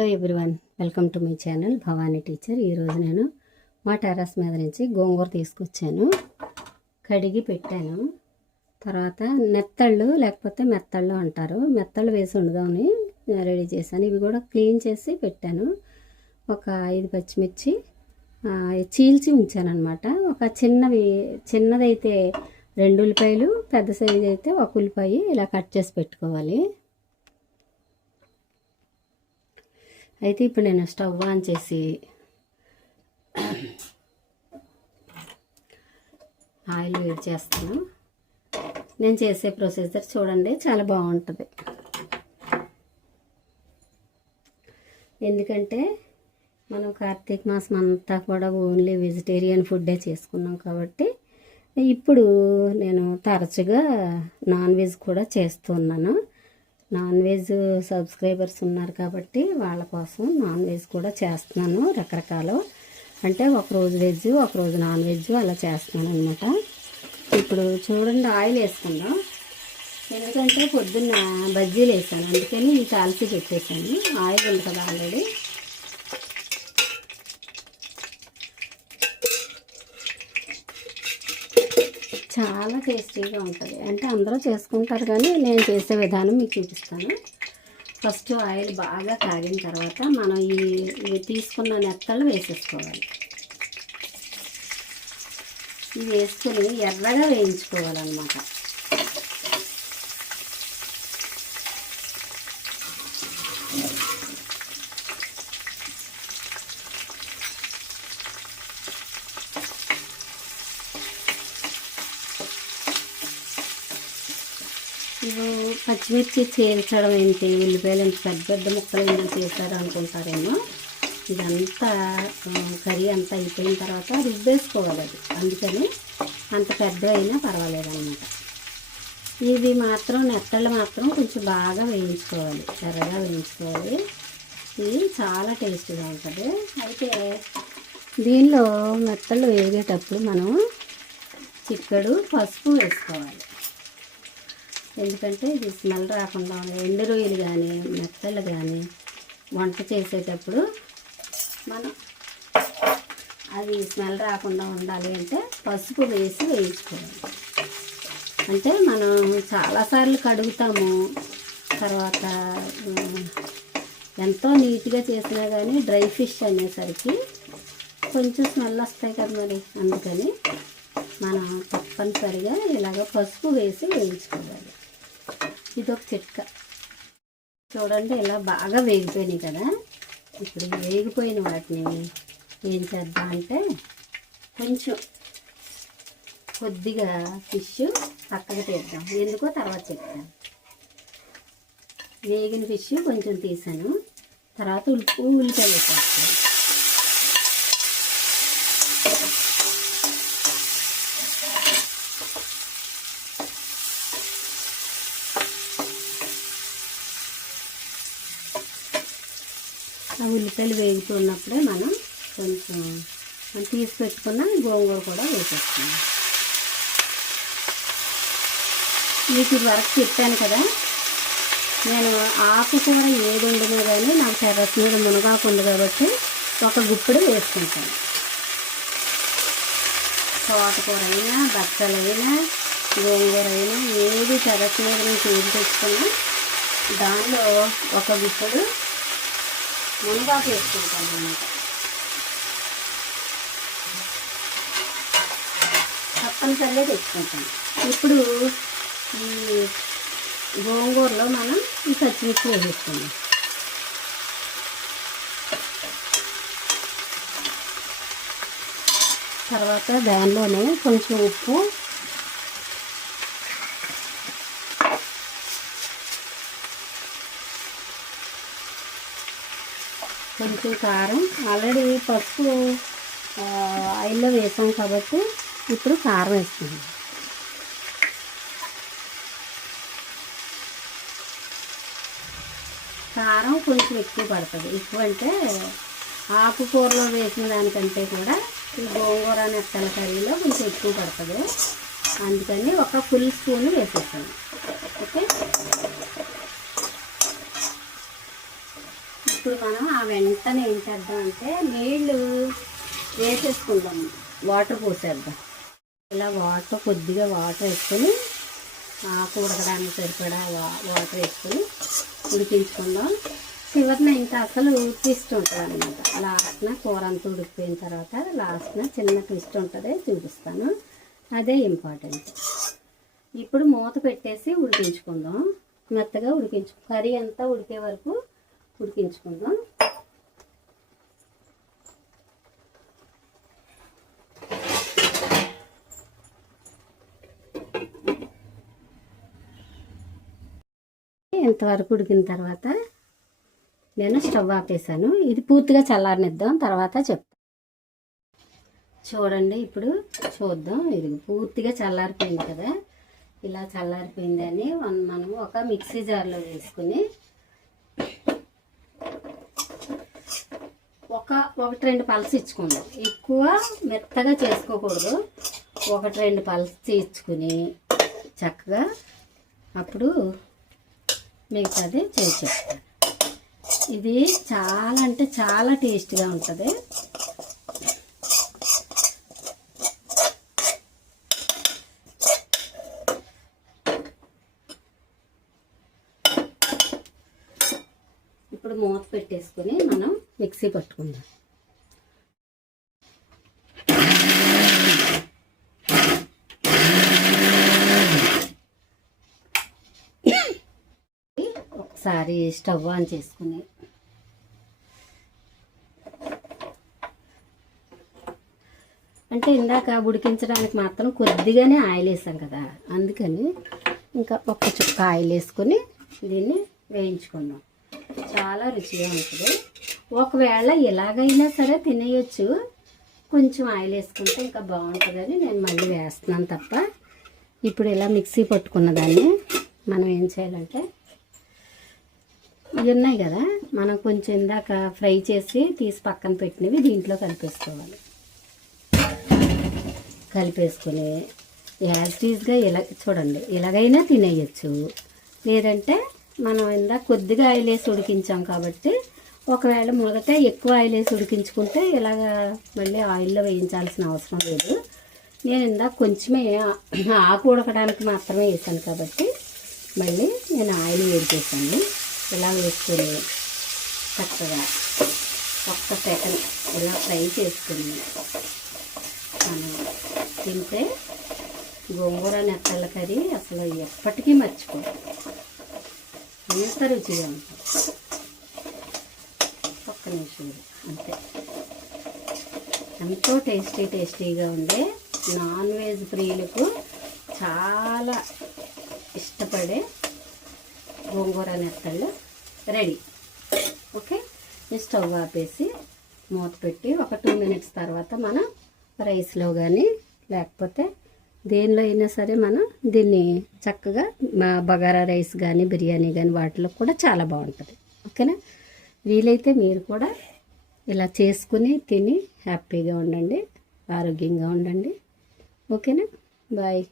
Hello everyone, welcome to my channel Bhavani teacher. ఈరోజు నేను మా టెర్రస్ మీద నుంచి గోంగూర తీసుకొచ్చాను, కడిగి పెట్టాను. తర్వాత నెత్తళ్ళు లేకపోతే మెత్తళ్ళు అంటారు, మెత్తళ్ళు వేసి వండుదామని రెడీ చేశాను. ఇవి కూడా క్లీన్ చేసి పెట్టాను. ఒక 5 పచ్చిమిర్చి చీల్చి ఉంచాను అనమాట. ఒక చిన్నదైతే 2 ఉల్లిపాయలు, పెద్ద సైజు అయితే 1 ఉల్లిపాయ ఇలా కట్ చేసి పెట్టుకోవాలి. అయితే ఇప్పుడు నేను స్టవ్ ఆన్ చేసి ఆయిల్ వేడి చేస్తాను. నేను చేసే ప్రొసీజర్ చూడండి, చాలా బాగుంటుంది. ఎందుకంటే మనం కార్తీక మాసం అంతా కూడా ఓన్లీ వెజిటేరియన్ ఫుడ్డే చేసుకున్నాం కాబట్టి ఇప్పుడు నేను తరచుగా నాన్ వెజ్ కూడా చేస్తున్నాను. నాన్ వెజ్ సబ్స్క్రైబర్స్ ఉన్నారు కాబట్టి వాళ్ళ కోసం నాన్ వెజ్ కూడా చేస్తున్నాను. రకరకాలు అంటే ఒకరోజు వెజ్, ఒకరోజు నాన్ వెజ్ అలా చేస్తున్నాను అనమాట. ఇప్పుడు చూడండి, ఆయిల్ వేసుకుందాం. ఎందుకంటే పొద్దున్న బజ్జీలు వేసాను, అందుకని కాల్చి పెట్టేసాను. ఆయిల్ ఉంది కదా ఆల్రెడీ. చాలా టేస్టీగా ఉంటుంది. అంటే అందరూ చేసుకుంటారు కానీ నేను చేసే విధానం మీకు చూపిస్తాను. ఫస్ట్ ఆయిల్ బాగా కాగిన తర్వాత మనం ఈ తీసుకున్న నెత్తళ్ళు వేసేసుకోవాలి. ఇవి వేసుకొని ఎర్రగా వేయించుకోవాలన్నమాట. ఇవి పచ్చిమిర్చి చీల్చడం ఏంటి, ఉల్లిపాయలు ఎంత పెద్ద పెద్ద ముక్కలు ఎందుకు చేశారు అనుకుంటారేమో. ఇదంతా కర్రీ అంతా అయిపోయిన తర్వాత రుబ్బేసుకోవాలి అది, అందుకని అంత పెద్ద అయినా పర్వాలేదన్నమాట. ఇది మాత్రం నెత్తళ్ళు మాత్రం కొంచెం బాగా వేయించుకోవాలి, ఎర్రగా వేయించుకోవాలి. ఇది చాలా టేస్టీగా ఉంటుంది. అయితే దీనిలో మెత్తళ్ళు వేగేటప్పుడు మనం చిక్కడు పసుపు వేసుకోవాలి. ఎందుకంటే ఇది స్మెల్ రాకుండా, ఎండు రొయ్యలు కానీ మెత్తళ్ళు కానీ వంట చేసేటప్పుడు మనం అది స్మెల్ రాకుండా ఉండాలి అంటే పసుపు వేసి వేయించుకోవాలి. అంటే మనం చాలాసార్లు కడుగుతాము, తర్వాత ఎంతో నీట్గా చేసినా కానీ డ్రై ఫిష్ అనేసరికి కొంచెం స్మెల్ వస్తాయి కదా మరి. అందుకని మనం తప్పనిసరిగా ఇలాగ పసుపు వేసి వేయించుకోవాలి. ఇదొక చిట్కా. చూడండి, ఇలా బాగా వేగిపోయినాయి కదా. ఇప్పుడు వేగిపోయిన వాటిని ఏం చేద్దామంటే కొంచెం కొద్దిగా ఫిష్ పక్కకు తీద్దాం. ఎందుకో తర్వాత చెప్తాను. వేగిన ఫిష్ కొంచెం తీసాను. తర్వాత ఉల్లిపాయలు వేసేస్తాను. ఉల్లిపాయలు వేగుతున్నప్పుడే మనం కొంచెం తీసి పెట్టుకున్న గోంగూర కూడా వేసేస్తున్నాం. మీకు ఇది వరకు చెప్పాను కదా, నేను ఆకుకూర ఏది వండినా కానీ నాకు టెర్రస్ మీద మునగాకు ఉంది కాబట్టి ఒక గుప్పెడు వేసుకుంటాను. తోటకూర అయినా, బచ్చలైనా, గోంగూర అయినా ఏది టెర్రస్ మీద నుంచి ఏది తెచ్చుకున్నా దానిలో ఒక గుప్పెడు మునగాకు వేసుకుంటాను అన్నమాట. తప్పనిసరిగా తెచ్చుకుంటాను. ఇప్పుడు ఈ గోంగూరలో మనం ఈ పచ్చిమిర్చి వేసేసుకుందాం. తర్వాత దానిలోనే కొంచెం ఉప్పు, కొంచెం కారం. ఆల్రెడీ పసుపు ఆయిల్లో వేసాం కాబట్టి ఇప్పుడు కారం వేస్తున్నాం. కారం కొంచెం ఎక్కువ పడుతుంది. ఎక్కువ అంటే ఆకుకూరలో వేసిన దానికంటే కూడా ఈ గోంగూర నెత్తల కర్రీలో కొంచెం ఎక్కువ పడుతుంది. అందుకని ఒక ఫుల్ స్పూన్ వేసేస్తాను. ఓకే, ఇప్పుడు మనం ఆ వెంటనే ఏం చేద్దామంటే నీళ్ళు వేసేసుకుందాం, వాటర్ పోసేద్దాం. ఇలా కొద్దిగా వాటర్ వేసుకొని ఉడకడానికి సరిపడా వాటర్ వేసుకొని ఉడికించుకుందాం. చివరిన ఇంకా అసలు ట్విస్ట్ ఉంటుంది అనమాట. లాస్ట్న కూర అంతా ఉడికిపోయిన తర్వాత లాస్ట్న చిన్న ట్విస్ట్ ఉంటుంది, చూపిస్తాను. అదే ఇంపార్టెంట్. ఇప్పుడు మూత పెట్టేసి ఉడికించుకుందాం. మెత్తగా కర్రీ అంతా ఉడికే వరకు ఉడికించుకుందాం. ఇంతవరకు ఉడికిన తర్వాత నేను స్టవ్ ఆపేసాను. ఇది పూర్తిగా చల్లారనిద్దాం, తర్వాత చెప్తాను. చూడండి, ఇప్పుడు చూద్దాం. ఇది పూర్తిగా చల్లారిపోయింది కదా. ఇలా చల్లారిపోయిందని మనము ఒక మిక్సీ జార్లో వేసుకుని ఒకటి రెండు పల్స్ ఇచ్చుకుందాం. ఎక్కువ మెత్తగా చేసుకోకూడదు. ఒకటి రెండు పల్స్ ఇచ్చుకుని చక్కగా అప్పుడు మిగతాది చేసి చెప్తాను. ఇది చాలా అంటే చాలా టేస్ట్గా ఉంటుంది. ఇప్పుడు మూత పెట్టేసుకుని మనం మిక్సీ పట్టుకుందాం. ఒకసారి స్టవ్ ఆన్ చేసుకుని అంటే ఇందాక ఉడికించడానికి మాత్రం కొద్దిగానే ఆయిల్ వేసాం కదా, అందుకని ఇంకా ఒక్క చుక్క ఆయిల్ వేసుకొని దీన్ని వేయించుకుందాం. చాలా రుచిగా ఉంటుంది. ఒకవేళ ఎలాగైనా సరే తినేయచ్చు, కొంచెం ఆయిల్ వేసుకుంటే ఇంకా బాగుంటుందని నేను మళ్ళీ వేస్తున్నాను తప్ప. ఇప్పుడు ఇలా మిక్సీ పట్టుకున్న దాన్ని మనం ఏం చేయాలంటే, ఇవి ఉన్నాయి కదా, మనం కొంచెం ఇందాక ఫ్రై చేసి తీసి పక్కన పెట్టినవి దీంట్లో కలిపేసుకోవాలి. కలిపేసుకొని యాజ్ టీజ్గా ఇలా చూడండి, ఎలాగైనా తినేయచ్చు. లేదంటే మనం ఇందాక కొద్దిగా ఆయిల్ వేసి ఉడికించాం కాబట్టి, ఒకవేళ మొదట ఎక్కువ ఆయిల్ వేసి ఉడికించుకుంటే ఇలాగ మళ్ళీ ఆయిల్లో వేయించాల్సిన అవసరం లేదు. నేను ఇందాక కొంచెమే ఆకు ఉడకడానికి మాత్రమే వేసాను కాబట్టి మళ్ళీ నేను ఆయిల్ వేడి చేశాను. ఇలా వేసుకొని చక్కగా ఒక్క సెకండ్ ఇలా ఫ్రై చేసుకుని మనం తింటే గోంగూర నెత్తళ్ళ కర్రీ అసలు ఎప్పటికీ మర్చిపోదు. ఎంత రుచిగా ఉంటుంది. ఒక్క నిమిషం అంతే. ఎంతో టేస్టీగా ఉండే నాన్ వెజ్ ప్రియులకు చాలా ఇష్టపడే గోంగూర నెత్తళ్ళు రెడీ. ఓకే, స్టవ్ ఆపేసి మూత పెట్టి ఒక 2 minutes తర్వాత మనం రైస్లో కానీ లేకపోతే దేనిలో అయినా సరే మనం దీన్ని చక్కగా బగారా రైస్ కానీ బిర్యానీ కానీ వాటిలో కూడా చాలా బాగుంటుంది. ఓకేనా, వీలైతే మీరు కూడా ఇలా చేసుకుని తిని హ్యాపీగా ఉండండి, ఆరోగ్యంగా ఉండండి. ఓకేనా, బాయ్.